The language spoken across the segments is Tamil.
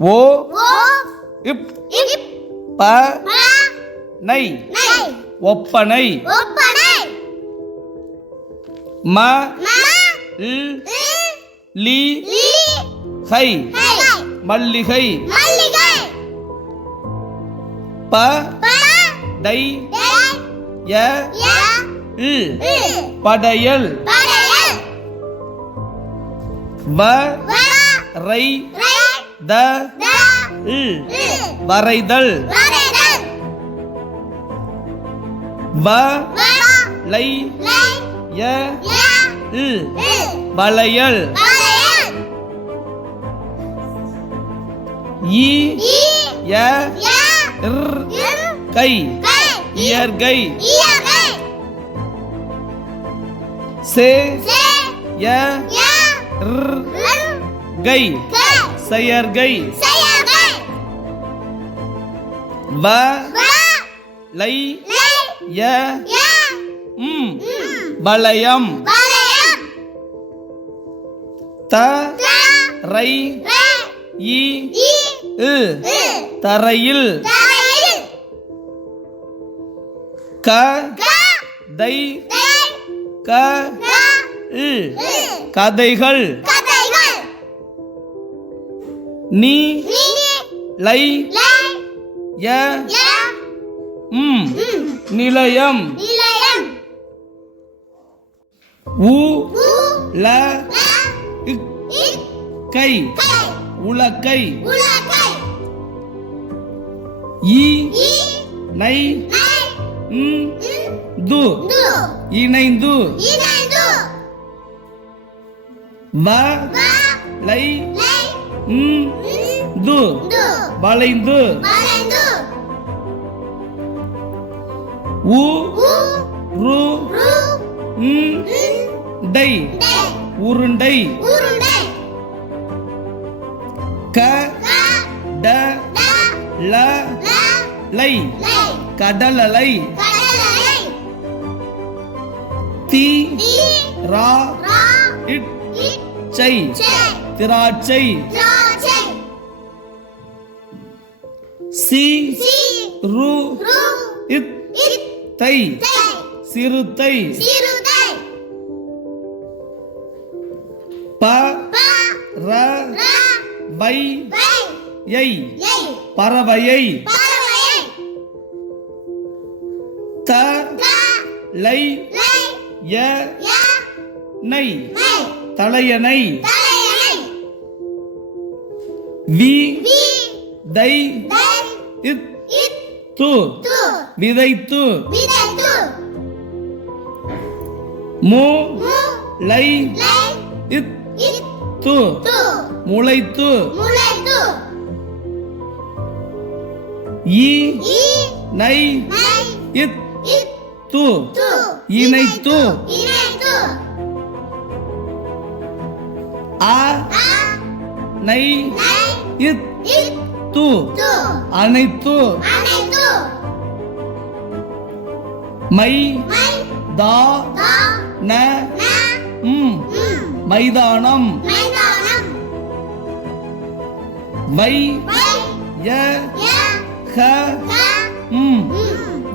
ஓ இப் ப நை ஒப்பனை ம லி ஹை மல்லிகை ப டை ய படையல் வ ரை த வரைதல். வ லை ய வளையல். ஈ ய கை. இயற்கை. சே ய கை. செயற்கை. வ. லை. ய. ம். வளையம். த. ரை. இ இ தரையில். க. தை. க. இ கதைகள். நீ நீ லை லை ய ய ம் ம் நிலையம் நிலையம் உ உ ல ல இக் இ கை கை உலக்கை உலகை ஈ இ நை லை ம் இ து து இணைந்து இணைந்து வ வ லை லை ம் இ து. வளைந்து. உ ரு டை. உருண்டை. க ட ல ல கடலலை. தி ரா இட் சை திராட்சை. சி ரு இத் தை. சிறுத்தை. சிறுதை. ப ர வை யை. பறவையை. த த லை லை. ய ய நை தலையணை. வி தை. தை இத் இத் து. து. விதைத்து. மு. லை. லை. இத் இத் து. து. முளைத்து. ஈ. நை இத் இத் து. து. இணைத்து. ஆ. நை இத் அனைத்து அனைத்து மை தா ந மைதானம் வை ய ஹ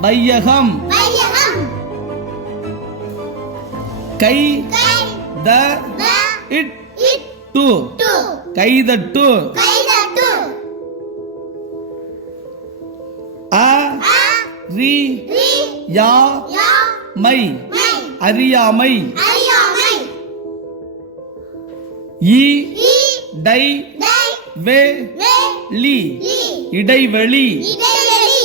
வையகம் கை த இட் டு கைதட்டு ரி ரி யா யா மை மை அறியாமை அறியாமை ஈ இ டை டை வே வே லி லி இடைவெளி இடைவெளி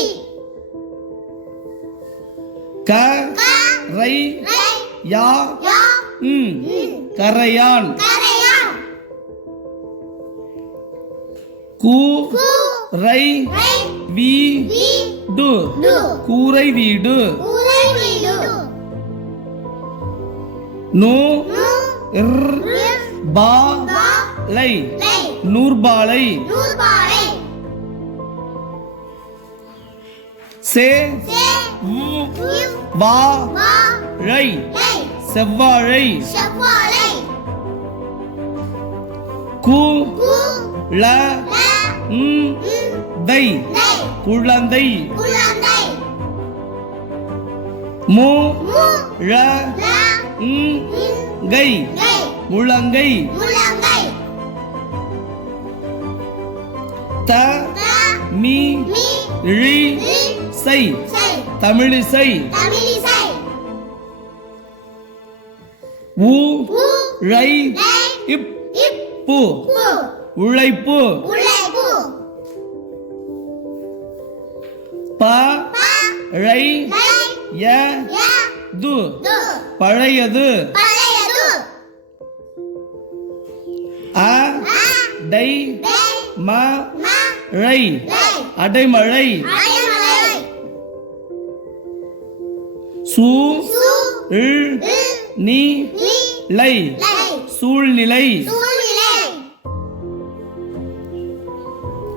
க க ரை ரை யா யா ம் ம் கரையான் கரையான் கு கு ரை ரை வி வி டு. கூரை வீடு. நு. பா. லை. லை. நூற்பாலை. நூற்பாலை. சே. வா. ழை. செவ்வாழை. கு. ல. தை. குழந்தை. மு. ழ. கை. முழங்கை. த. மீ. சை. தமிழிசை. உ. ழை. இப். உழைப்பு. ழை ய து. பழையது. அ டை ம ழை அடைமழை. அடைமழை. சு இல் நீ லை. சூழ்நிலை.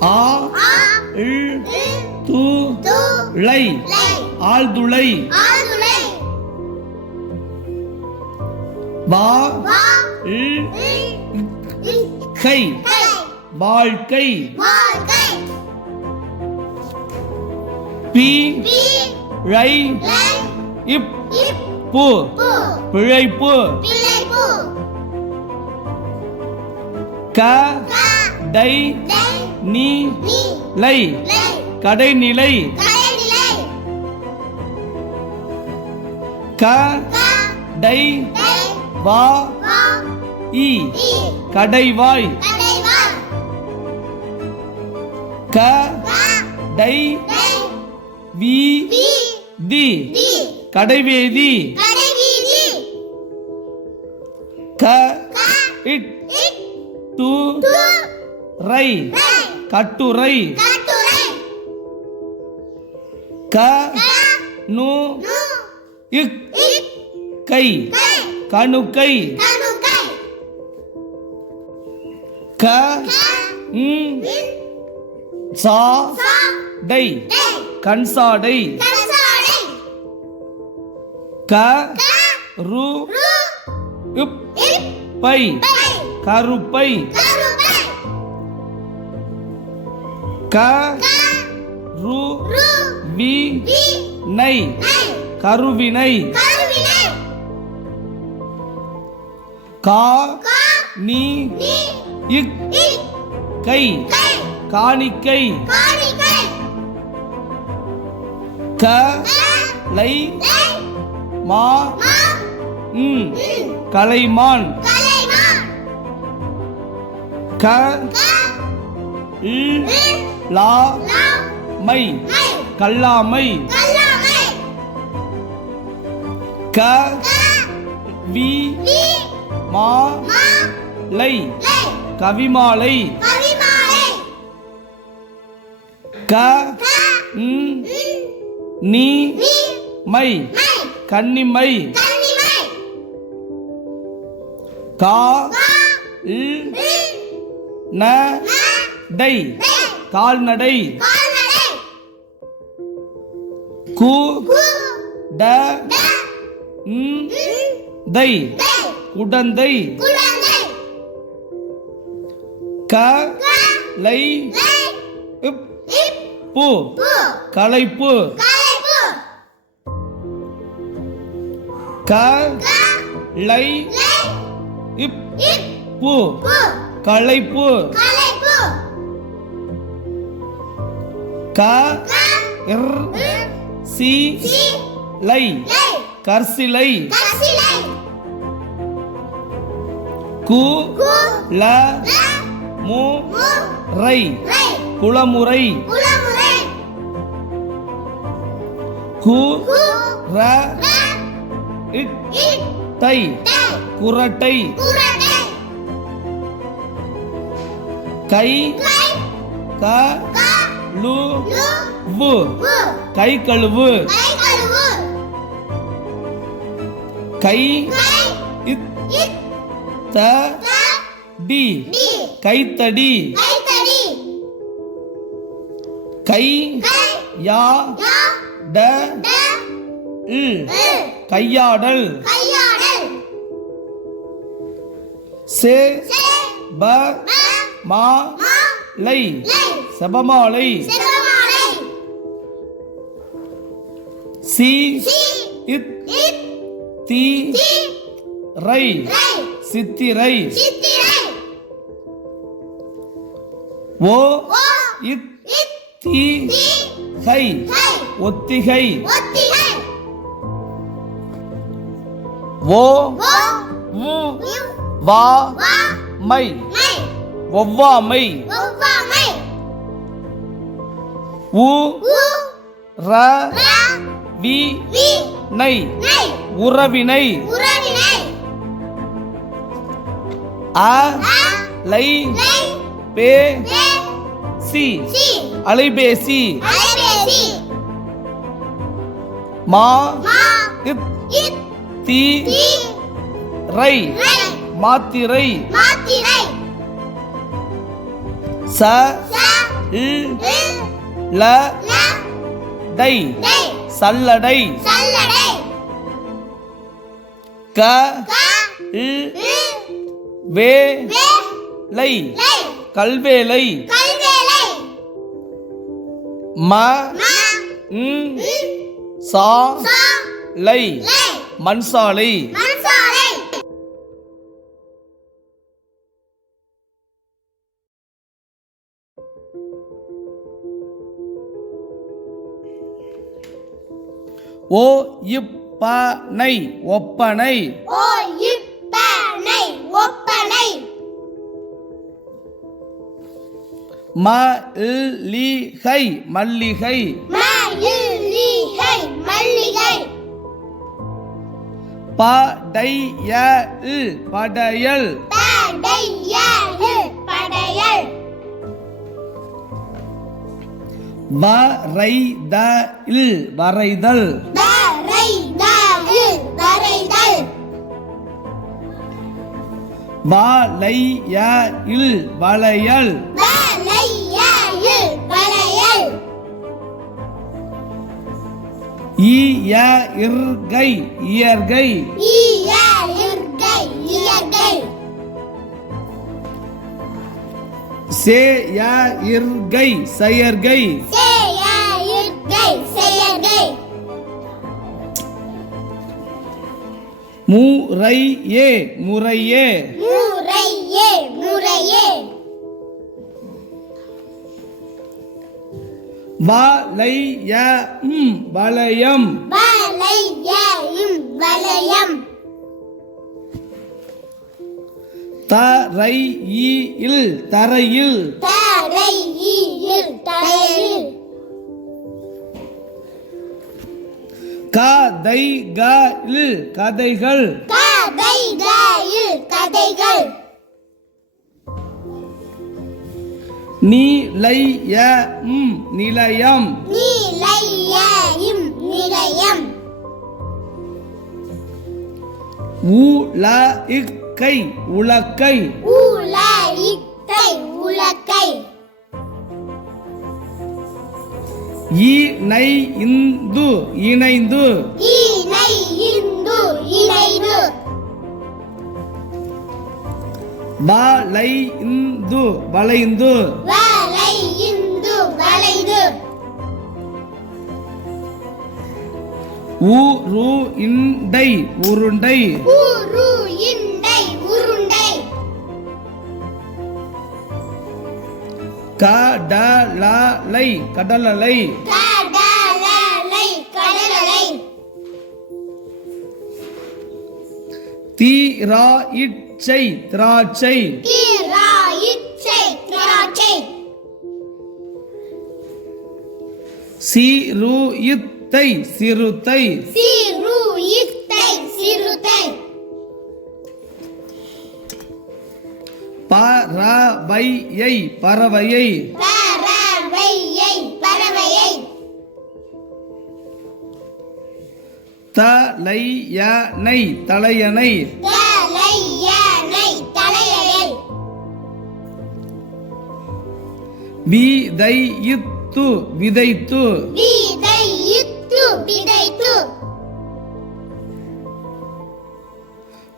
ஆ து து லை. ஆழ்துளை. வா. கை. வாழ்க்கை. பி. லை இப். பு. பிழைப்பு. க. டை. நீ. லை. கடைநிலை. க டை வா இ கடைவாய். கடைவா க டை வி தி. கடைவேதி. க இட் டு ரை. கட்டுரை. க நு. இக். கை கணுக்கை. க க சா டை. கண்சாடை கன்சாடை க ரு பை. கருப்பை. க ரு வி நை. கருவினை. கா நீ இக் கை காணிக்கை க லை மா மா கலைமான். க லா மை கல்லாமை. க வி மா. லை. கவிமாலை. க. நீ. மை. கன்னிமை. கா. ந. டை. கால்நடை. கு. ட. தை. தை குடந்தை. குழந்தை க க லை பு. களைப்பு. கலைப்பு க க லை லை இப் பு. களைப்பு. க இர் சி லை. கர்சிலை. கு ல மு ரை குளமுறை. கு ர தை குரட்டை. கை கை லு வு. கை கழுவு. கை இத் த டி டி. கைத்தடி. கை கை யா யா ட கையாடல். கையாடல். சே சே ப ப மா மா லை. லை. செபமாலை. சி சி இத் இத் தி தி ரை. ரை. சித்திரை. ஓ ஓ இத் இத் தி தி ஹை ஹை ஒத்திகை ஓ வா மை. ஒவ்வாமை உ ர வி நை உறவினை. அ லை பே பே சி. அலைபேசி. மா இத் தி ரை. மாத்திரை. ச ல டை. சல்லடை. க வே லை கல்வேலை ம சா லை மண்சாலை ஓ இப்பனை ஒப்பனை மல்லிகை. மல்லிகை மல்லிகை. படைய படையல். படையல் படையல். வரைதல் வரைதல். வரைதல் வளையல் வளையல். இயற்கை. இயற்கை. செயற்கை. செயற்கை. முறையே. முறையே. வளைய ம் வளையம். வளையம் வளையம். தரை இல் தரையில். தரையில் தரையில். கதை க இல் கதைகள் கதைகள். நிலையம். நிலையம் நிலையம். உலக்கை உலக்கை. உலக்கை உலக்கை. இணை இந்து இணைந்து. இணை வலை இந்து வளைந்து ஊரு இண்டை உருண்டை. கடலலை கடலலை. தீரா இச்சை திராட்சை. சிறு இத்தை சிறுத்தை. பறவையை பறவையை. தலையணை தலையணை. விதை இத்து விதைத்து.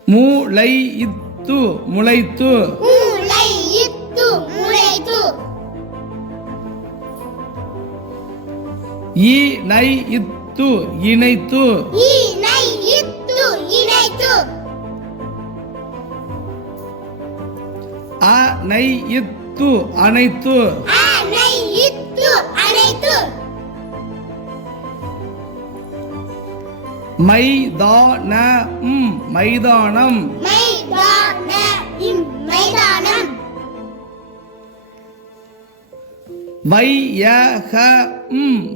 மூளை இத்து முளைத்து. ஈனை இத்து இணைத்து. அ நை இத்து அனைத்து மைதானம் மைதானம். வையகம்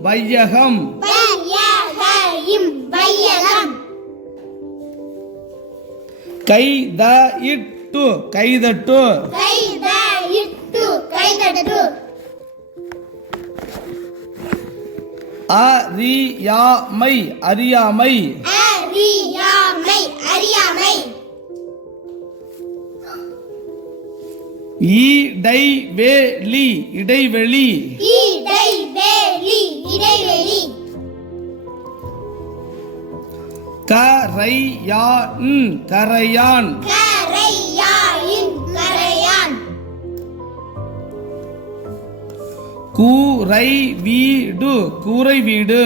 வையகம். கைத இட்டு கைதட்டு. அறியாமை அறியாமை. அறியாமை வேலி இடைவெளி இடைவெளி. இடைவெளி கரையான் கரையான் கூரை வீடு கூரை வீடு.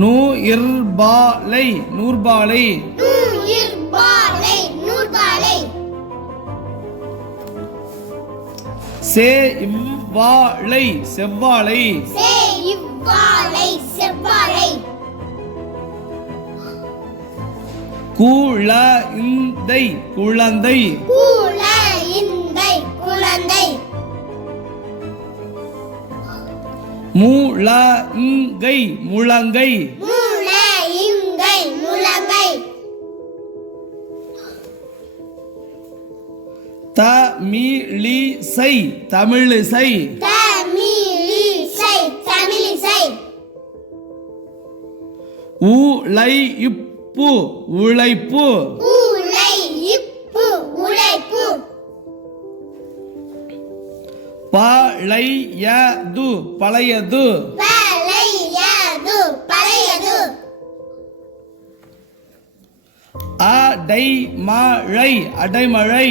நூற்பாலை நூயிர்பாலை நூற்பாலை சே இவ்வாழை செவ்வாழை. சே இவ்வாலை குழந்தை குழந்தை. இங்கை முழங்கை முழங்கை. தமிழிசை தமிழிசை. இப்பு உழைப்பு பழையது பழையது. அடைமழை அடைமழை.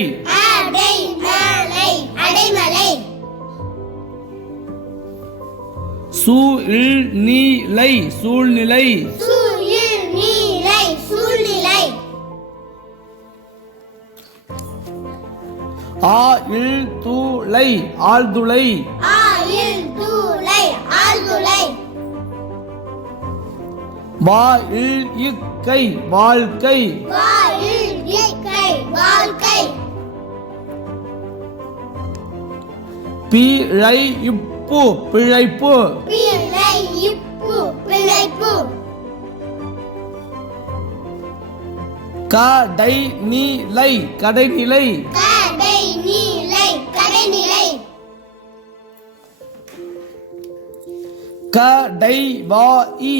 சூழ்நிலை சூழ்நிலை. நீலை சூழ்நிலை. ஆயில் தூளை ஆழ்துளை ஆழ்துளை வாயில் இக்கை வாழ்க்கை. பிழை இப்பு பிழைப்பு. கடை நீலை கடைநிலை கடை கடை வாயி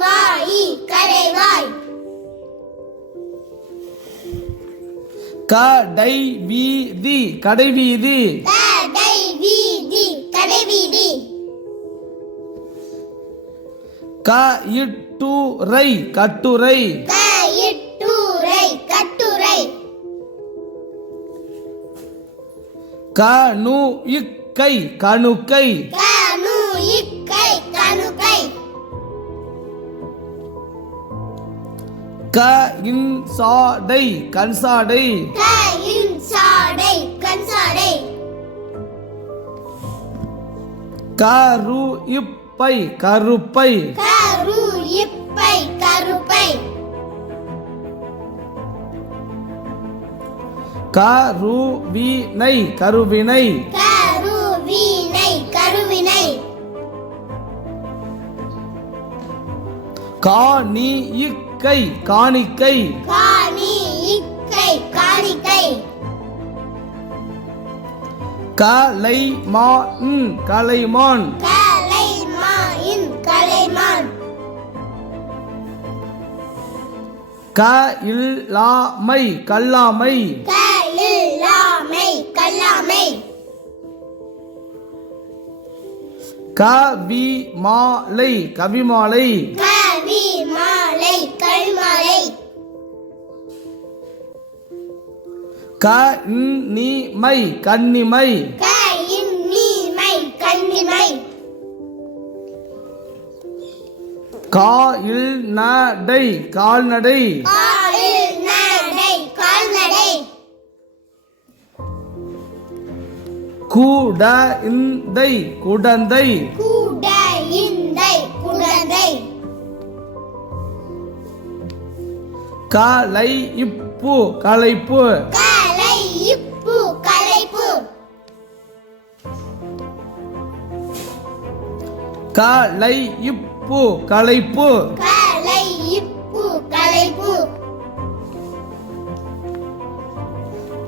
வாயி கடைவாய். கடை வீதி கடைவீதி கடை வீதி கடைவீதி. கயிட்டுரை கட்டுரை கயிட்டூரை கட்டுரை கனு இக்கை கணுக்கை க கன்சாடை கையின் சாடை கண் சாடை கரு இப்பை கருப்பை கரு இப்பை கருப்பை. கருவினை கருவினை. கருவினை கருவினை. காணி காணி இக்கை காணிக்கை. கலை மான் கலைமான் கலைமான். க இல்லாமை கல்லாமை. கவி மாலை கவிமாலை கவி க நீ மை கன்னிமை க இல் நடை கால்நடை. கூட இந்தை குடந்தை. கலை இப்பு களைப்பு கலை இப்பு கலைப்பு.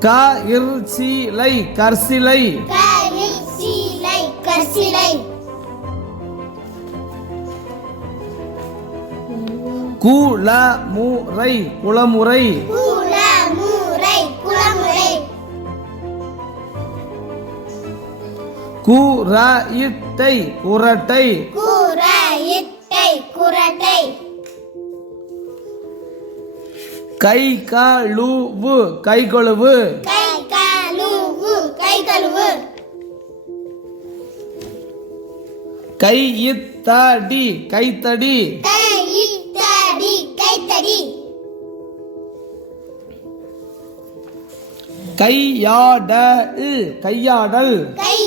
க இர் சீலை கர்சிலை கலில் சீலை கசிலை குல முறை குளமுறை குரட்டை கூற இட்டை குரட்டை கை கழுவு கை கொழுவு கை கழுவு கை கழுவு கை இத்தடி கைத்தடி. கை இத்தடி கைத்தடி. கையாடல் கையாடல். கையாடல்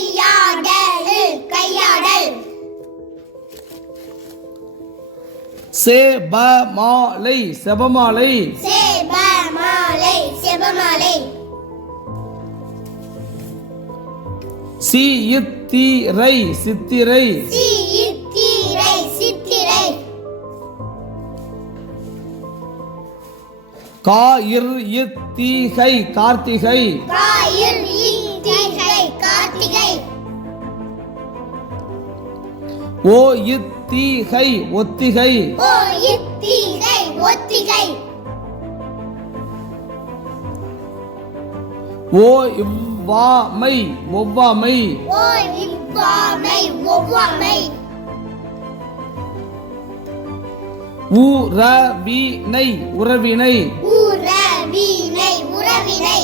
சேபமாலை. செபமாலை. சீயித்திரை சித்திரை. காயிர் இத்தீகை கார்த்திகை. ஓ இத்தீகை இத்திகை ஒத்திகை. ஓ இவ்வாமை ஒவ்வாமை. உறவினை உறவினை. உறவினை உறவினை.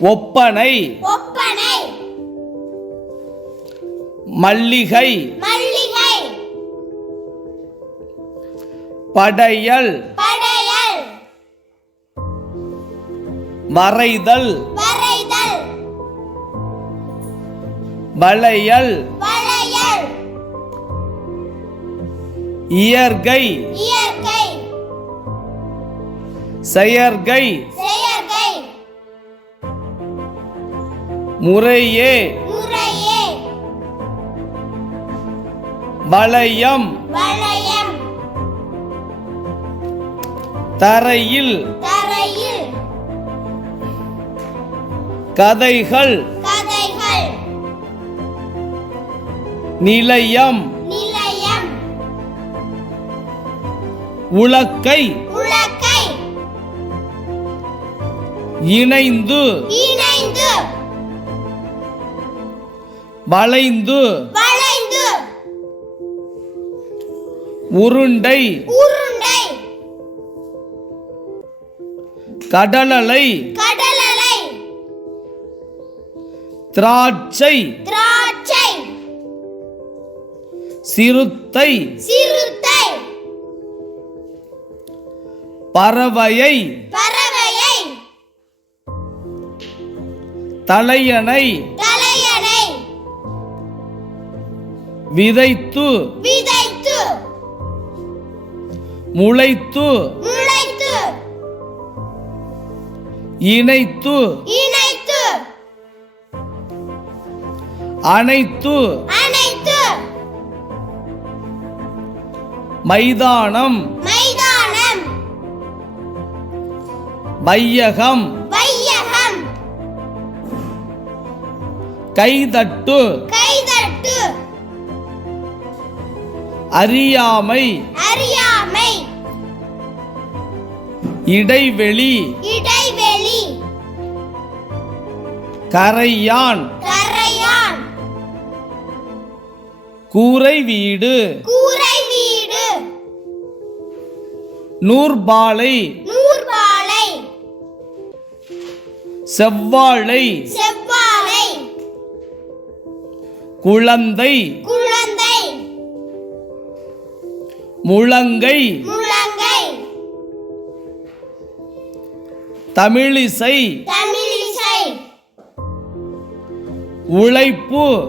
ஒப்பனை. ஒப்பனை. மல்லிகை. மல்லிகை. படையல். படையல். வரைதல். வளையல். வளையல். இயற்கை. செயற்கை. முறையே. வளையம். தரையில். கதைகள். நிலையம். உலக்கை. இணைந்து. வளைந்து வளைந்து உருண்டை உருண்டை கடலலை கடலலை திராட்சை திராட்சை சிறுத்தை பறவையை தலையணை விதைத்து விதைத்து முளைத்து முளைத்து இணைத்து இணைத்து அனைத்து அனைத்து மைதானம் மைதானம் வையகம் வையகம் கைதட்டு கைதட்டு அறியாமை. அறியாமை. இடைவெளி. இடைவெளி. கரையான். கரையான். கூரை வீடு கூரை வீடு நூற்பாலை. நூற்பாலை. செவ்வாழை. செவ்வாழை. குழந்தை. குழந்தை. முழங்கை. தமிழிசை.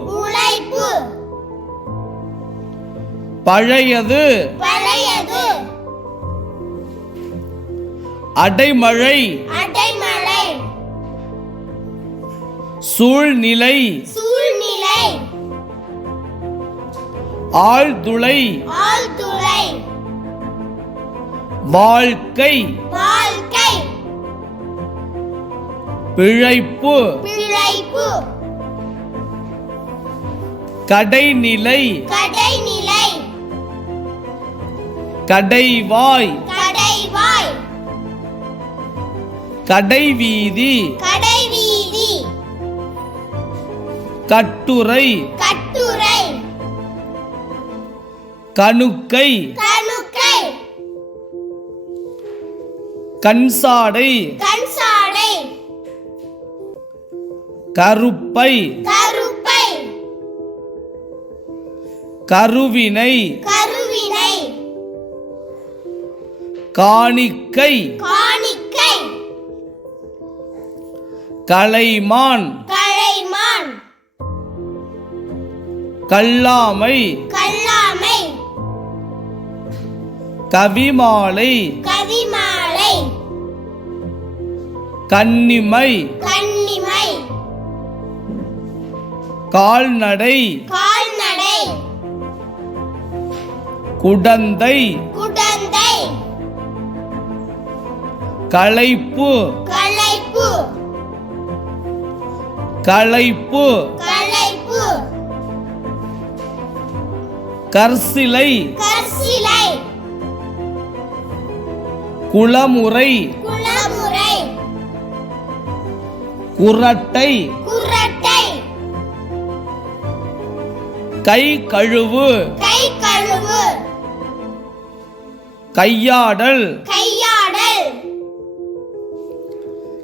உழைப்பு. பழையது. அடைமழை. சூழ்நிலை. ஆழ்துளை. ஆழ்துளை. வாழ்க்கை. வாழ்க்கை. பிழைப்பு. பிழைப்பு. கடைநிலை. கடைநிலை. கடைவாய். கடைவாய். கடைவீதி. கடைவீதி. கட்டுரை. கணுக்கை. கண்சாடை கருப்பை. கருப்பை. கருவினை. கருவினை. காணிக்கை. காணிக்கை. கலைமான். கல்லாமை. கவிமாலை. கவிமாலை. கன்னிமை. கன்னிமை. கால்நடை. கால்நடை. குடந்தை. குடந்தை. களைப்பு. களைப்பு. களைப்பு. களைப்பு. கர்சிலை கற்சிலை. குளமுறை. குளமுறை. குரட்டை கை கழுவு. கை கழுவு. கையாடல். கையாடல்.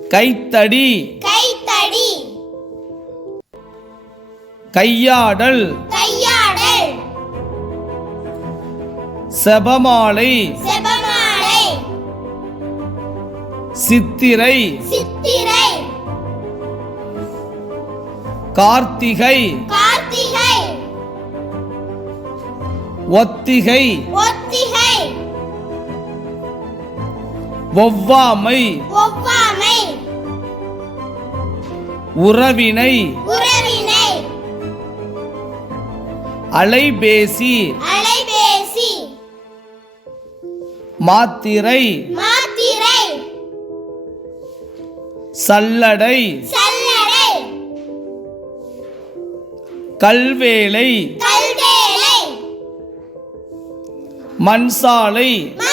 கைத்தடி. கைத்தடி. கையாடல். செபமாலை. சித்திரை. சித்திரை. கார்த்திகை. கார்த்திகை. ஒத்திகை. ஒவ்வாமை. உறவினை. உறவினை. அலைபேசி. மாத்திரை. சல்லடை கல்வேலை மண்சாலை மண்